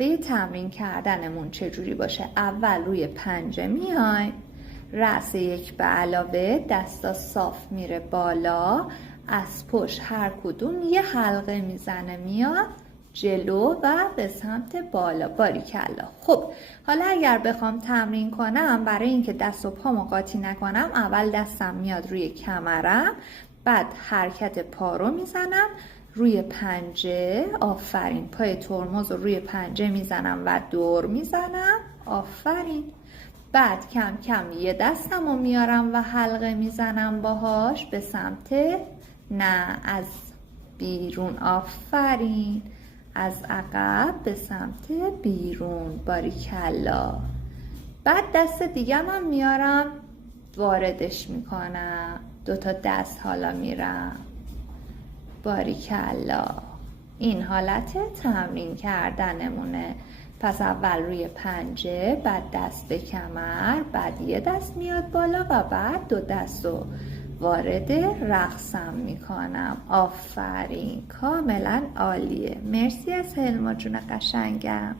نحوه تمرین کردنمون چجوری باشه؟ اول روی پنجه میایم، رأس یک به علاوه، دستا صاف میره بالا، از پشت هر کدوم یه حلقه میزنه میاد جلو و به سمت بالا. باریکلا. خب حالا اگر بخوام تمرین کنم، برای اینکه دست و پامو قاطی نکنم، اول دستم میاد روی کمرم، بعد حرکت پا رو میزنم روی پنجه. آفرین. پای ترمز رو روی پنجه میزنم و دور میزنم. آفرین. بعد کم کم یه دستم رو میارم و حلقه میزنم باهاش به سمت، نه، از بیرون. آفرین. از عقب به سمت بیرون. باریکلا. بعد دست دیگه من میارم واردش میکنم، دوتا دست حالا میرم. باریکلا. این حالت تمرین کردنمونه. پس اول روی پنجه، بعد دست به کمر، بعد یه دست میاد بالا و بعد دو دست رو وارد رقصم میکنم. آفرین. کاملا عالیه. مرسی از هلما جون قشنگم.